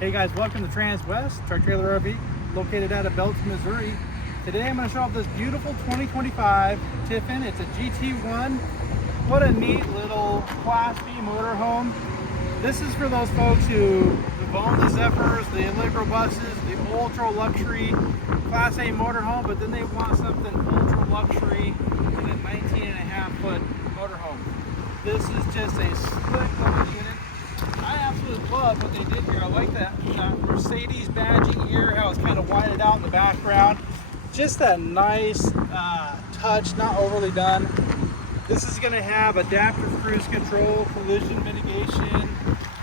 Hey guys, welcome to Transwest, Truck Trailer RV, located out of Belton, Missouri. Today I'm going to show off this beautiful 2025 Tiffin. It's a GT1. What a neat little Class B motorhome. This is for those folks who own the Zephyrs, the Allegro buses, the ultra luxury Class A motorhome, but then they want something ultra luxury in a 19.5-foot motorhome. This is just a slick little unit. I absolutely love what they did here. I like that Mercedes badging here, how it's kind of whited out in the background. Just that nice touch, not overly done. This is going to have adaptive cruise control, collision mitigation,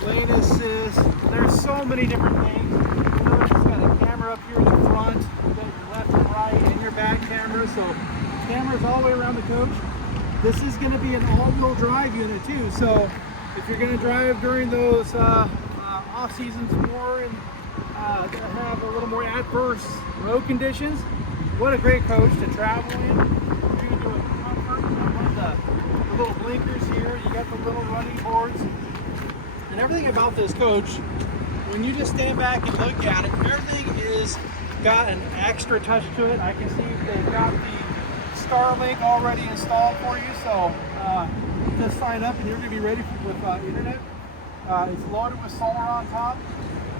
lane assist. There's so many different things. You know, it's got a camera up here in the front, you got your left and right, and your back camera. So cameras all the way around the coach. This is going to be an all-wheel drive unit too. So if you're going to drive during those off seasons more and have a little more adverse road conditions, what a great coach to travel in. You can do it comfort. I love the little blinkers here. You got the little running boards. And everything about this coach, when you just stand back and look at it, everything is got an extra touch to it. I can see they've got the Starlink already installed for you. So just sign up and you're going to be ready with internet. It's loaded with solar on top.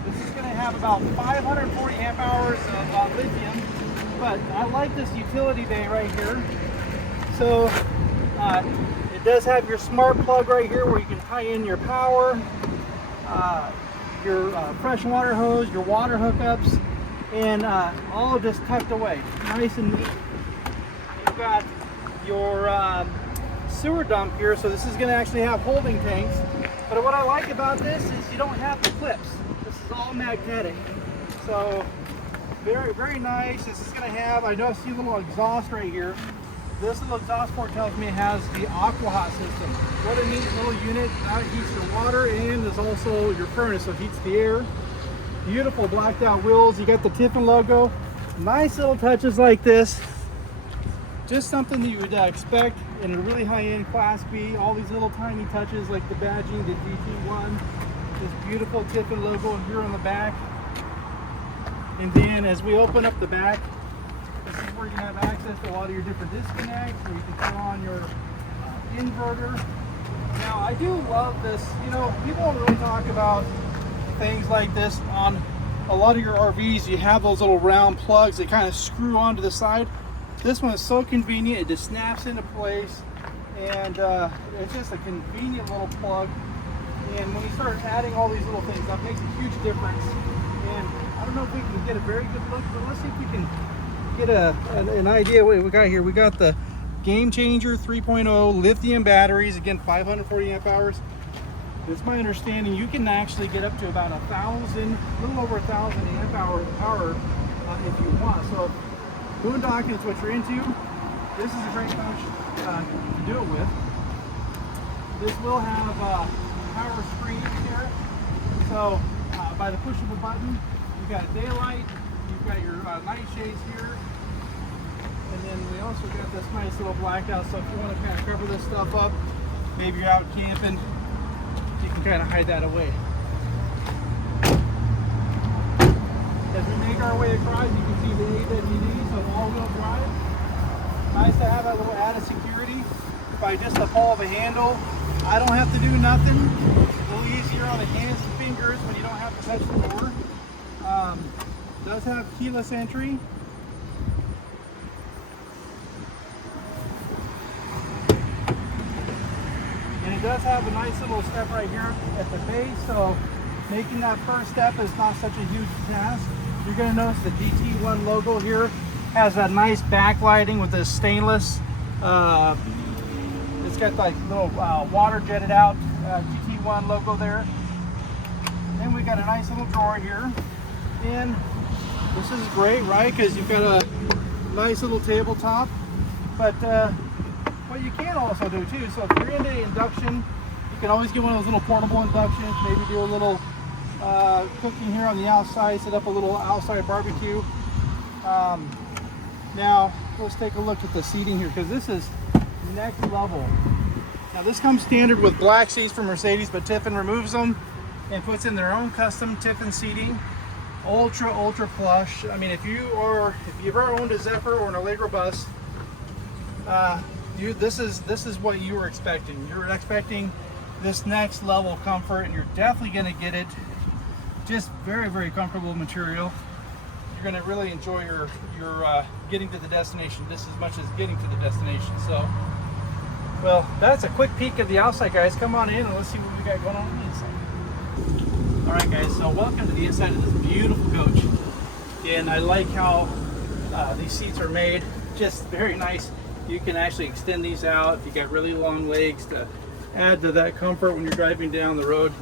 This is going to have about 540 amp hours of lithium, but I like this utility bay right here. So it does have your smart plug right here where you can tie in your power, your fresh water hose, your water hookups, and all just tucked away, nice and neat. You've got your sewer dump here, so this is going to actually have holding tanks. But what I like about this is you don't have the clips. This is all magnetic. So very, very nice. This is going to have, I know I see a little exhaust right here. This little exhaust port tells me it has the Aquahot system. What a neat little unit. Now it heats your water and there's also your furnace, so it heats the air. Beautiful blacked out wheels. You got the Tiffin logo. Nice little touches like this. Just something that you would expect in a really high-end Class B. All these little tiny touches like the badging, the GT1, this beautiful Tiffin logo here on the back. And then as we open up the back, this is where you can have access to a lot of your different disconnects, where you can turn on your inverter. Now I do love this. You know, people don't really talk about things like this on a lot of your RVs. You have those little round plugs that kind of screw onto the side. This one is so convenient, it just snaps into place, and it's just a convenient little plug. And when you start adding all these little things, that makes a huge difference. And I don't know if we can get a very good look, but let's see if we can get an idea what we got here. We got the Game Changer 3.0 lithium batteries, again 540 amp hours. It's my understanding you can actually get up to about 1,000, a little over 1,000 amp hour power if you want. So boondocking is what you're into. This is a great coach to do it with. This will have power screens here. So by the push of a button, you've got daylight, you've got your night shades here, and then we also got this nice little blacked out. So if you want to kind of cover this stuff up, maybe you're out camping, you can kind of hide that away. As we make our way across, you can see the AWD, so all-wheel drive. Nice to have that little added security by just the pull of a handle. I don't have to do nothing. A little easier on the hands and fingers when you don't have to touch the door. Does have keyless entry. And it does have a nice little step right here at the base, so making that first step is not such a huge task. You're going to notice the GT1 logo here has that nice backlighting with this stainless. It's got like little water jetted out GT1 logo there. And then we got a nice little drawer here. And this is great, right? Because you've got a nice little tabletop. But what you can also do too, so if you're into induction, you can always get one of those little portable inductions, maybe do a little cooking here on the outside, set up a little outside barbecue. Now let's take a look at the seating here, because this is next level. Now this comes standard with black seats from Mercedes, but Tiffin removes them and puts in their own custom Tiffin seating. Ultra plush. I mean, if you've ever owned a Zephyr or an Allegro bus, this is what you were expecting. You're expecting this next level of comfort, and you're definitely going to get it. Just very comfortable material. You're going to really enjoy your getting to the destination just as much as getting to the destination. So, well, that's a quick peek of the outside, guys. Come on in and let's see what we got going on the inside. All right, guys, so welcome to the inside of this beautiful coach. And I like how these seats are made, just very nice. You can actually extend these out if you got really long legs to add to that comfort when you're driving down the road.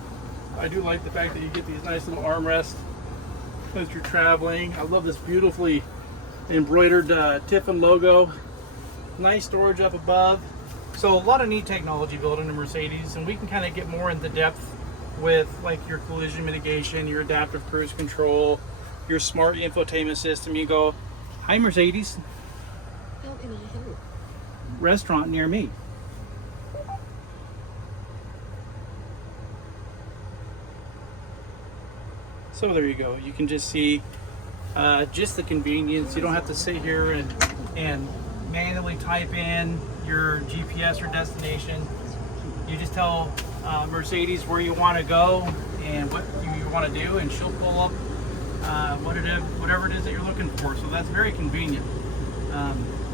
I do like the fact that you get these nice little armrests as you're traveling. I love this beautifully embroidered Tiffin logo. Nice storage up above. So a lot of neat technology built into Mercedes, and we can kind of get more into depth with like your collision mitigation, your adaptive cruise control, your smart infotainment system. You go, hi Mercedes, restaurant near me. So there you go. You can just see just the convenience. You don't have to sit here and manually type in your GPS or destination. You just tell Mercedes where you want to go and what you want to do, and she'll pull up whatever it is that you're looking for. So that's very convenient.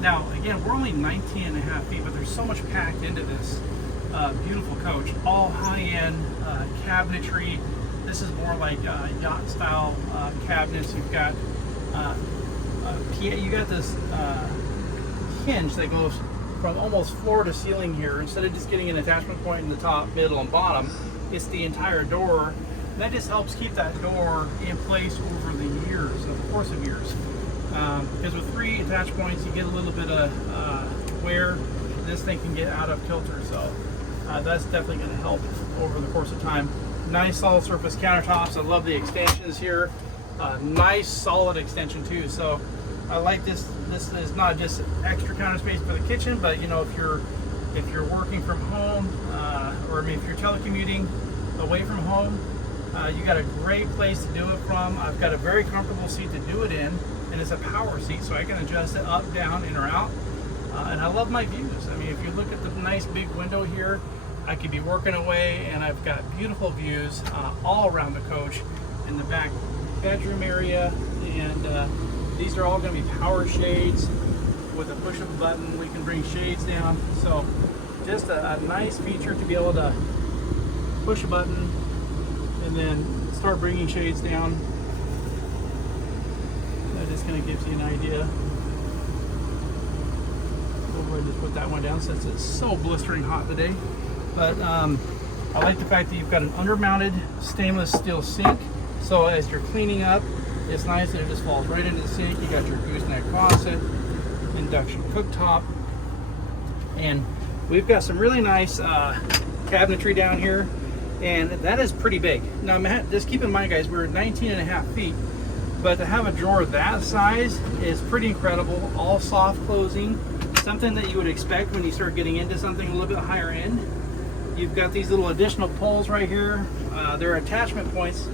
Now, again, we're only 19.5 feet, but there's so much packed into this beautiful coach. All high-end cabinetry. This is more like yacht-style cabinets. You've got this hinge that goes from almost floor to ceiling here. Instead of just getting an attachment point in the top, middle, and bottom, it's the entire door. And that just helps keep that door in place over the years, of course of years. Because with 3 attach points, you get a little bit of wear. This thing can get out of kilter, so that's definitely going to help over the course of time. Nice solid surface countertops. I love the extensions here. Nice solid extension too. So I like this. This is not just extra counter space for the kitchen, but you know, if you're working from home, or I mean, if you're telecommuting away from home, you got a great place to do it from. I've got a very comfortable seat to do it in, and it's a power seat, so I can adjust it up, down, in or out. And I love my views. I mean, if you look at the nice big window here, I could be working away, and I've got beautiful views all around the coach in the back bedroom area, and these are all going to be power shades. With a push of a button, we can bring shades down. So just a nice feature to be able to push a button and then start bringing shades down. That just kind of gives you an idea. We'll go ahead and just put that one down since it's so blistering hot today. But I like the fact that you've got an undermounted stainless steel sink. So as you're cleaning up, it's nice that it just falls right into the sink. You got your gooseneck faucet, induction cooktop, and we've got some really nice cabinetry down here, and that is pretty big. Now just keep in mind, guys, we're 19.5 feet, but to have a drawer that size is pretty incredible. All soft closing, something that you would expect when you start getting into something a little bit higher end. You've got these little additional poles right here. They're attachment points,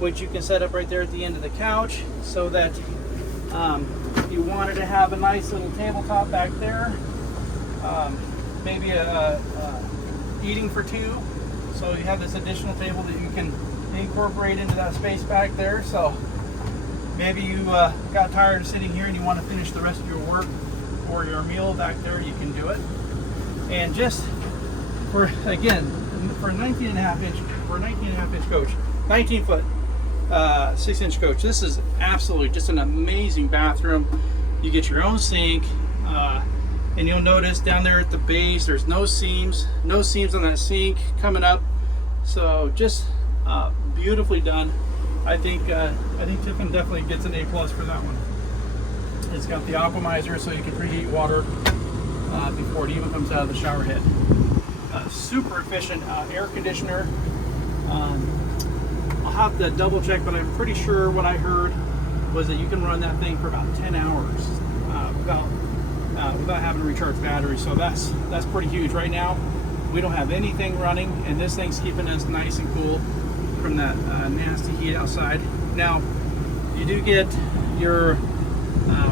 which you can set up right there at the end of the couch, so that you wanted to have a nice little tabletop back there, maybe a eating for 2, so you have this additional table that you can incorporate into that space back there. So maybe you got tired of sitting here and you want to finish the rest of your work or your meal back there, you can do it. And just for a 19.5 inch coach, 19 foot 6-inch coach, this is absolutely just an amazing bathroom. You get your own sink, and you'll notice down there at the base there's no seams on that sink coming up. So just beautifully done. I think Tiffin definitely gets an A+ for that one. It's got the aquamizer, so you can preheat water before it even comes out of the shower head. Super efficient air conditioner. I'll have to double check, but I'm pretty sure what I heard was that you can run that thing for about 10 hours without having to recharge batteries. So that's pretty huge. Right now we don't have anything running, and this thing's keeping us nice and cool. from that nasty heat outside. Now, you do get your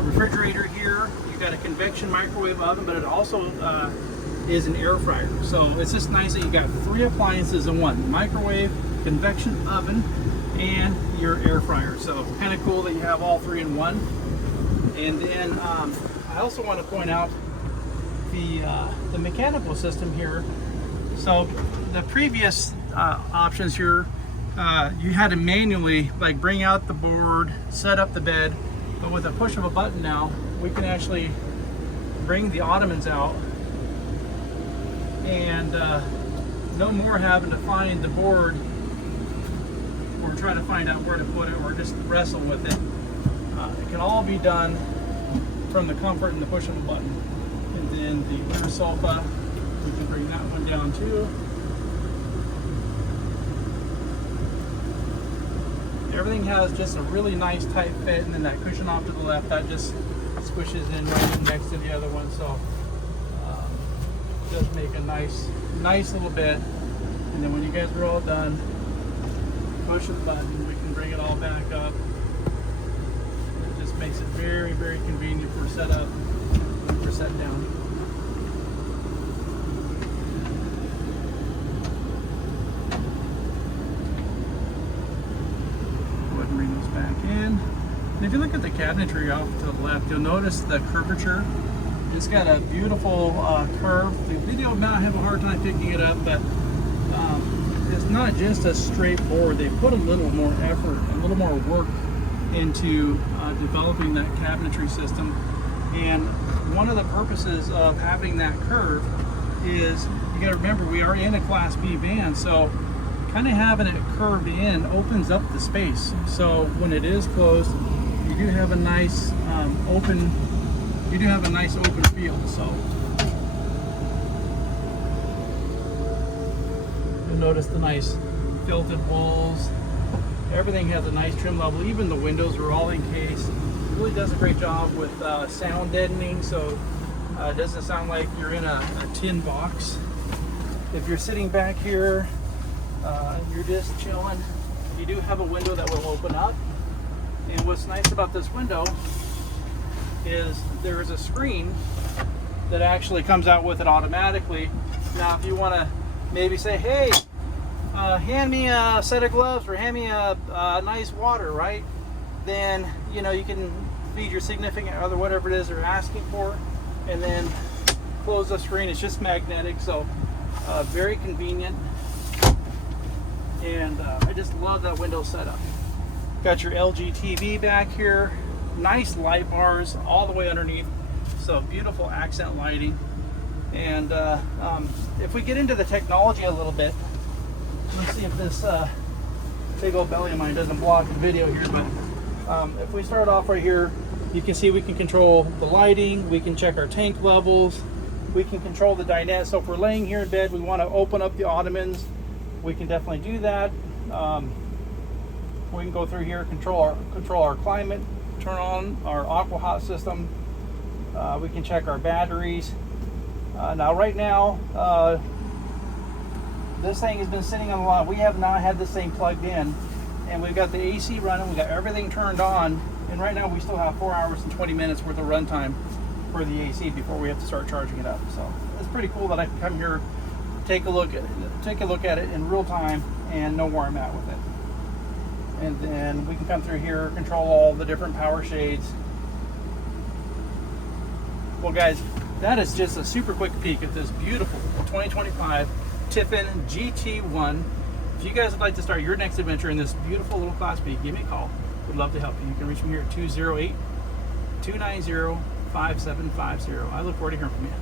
refrigerator here. You got a convection microwave oven, but it also is an air fryer. So it's just nice that you got 3 appliances in one: microwave, convection oven, and your air fryer. So kind of cool that you have all 3 in one. And then I also want to point out the mechanical system here. So the previous options here, you had to manually like bring out the board, set up the bed, but with a push of a button now, we can actually bring the ottomans out, and no more having to find the board or try to find out where to put it or just wrestle with it. It can all be done from the comfort and the push of a button. And then the winter sofa, we can bring that one down too. Everything has just a really nice tight fit, and then that cushion off to the left, that just squishes in right in next to the other one. So it does make a nice little bed. And then when you guys are all done, push the button, we can bring it all back up. It just makes it very, very convenient for setup and for set down. Go ahead and bring those back in. And if you look at the cabinetry off to the left, you'll notice the curvature. It's got a beautiful curve. The video might have a hard time picking it up, but it's not just a straightforward. They put a little more effort, a little more work into developing that cabinetry system. And one of the purposes of having that curve is, you got to remember, we are in a Class B van, so kind of having it curved in opens up the space. So when it is closed, you do have a nice open feel. So you'll notice the nice felted walls. Everything has a nice trim level. Even the windows are all encased. It really does a great job with sound deadening, so it doesn't sound like you're in a tin box. If you're sitting back here, you're just chilling, you do have a window that will open up. And what's nice about this window is there is a screen that actually comes out with it automatically. Now if you want to maybe say, hey, hand me a set of gloves, or hand me a nice water, right? Then, you know, you can feed your significant other whatever it is they're asking for, and then close the screen. It's just magnetic, so very convenient. And I just love that window setup. Got your LG TV back here. Nice light bars all the way underneath. So beautiful accent lighting. And if we get into the technology a little bit, let's see if this big old belly of mine doesn't block the video here. But if we start off right here, you can see we can control the lighting. We can check our tank levels. We can control the dinette. So if we're laying here in bed, we want to open up the ottomans, we can definitely do that. We can go through here, control our climate, turn on our aqua hot system. We can check our batteries. Now right now, this thing has been sitting on the lot. We have not had this thing plugged in, and we've got the AC running, we got everything turned on, and right now we still have 4 hours and 20 minutes worth of run time for the AC before we have to start charging it up. So it's pretty cool that I can come here, take a look at it in real time and know where I'm at with it. And then we can come through here, control all the different power shades. Well guys, that is just a super quick peek at this beautiful 2025 Tiffin GT1. If you guys would like to start your next adventure in this beautiful little Class B, give me a call. We'd love to help you. You can reach me here at 208-290-5750. I look forward to hearing from you.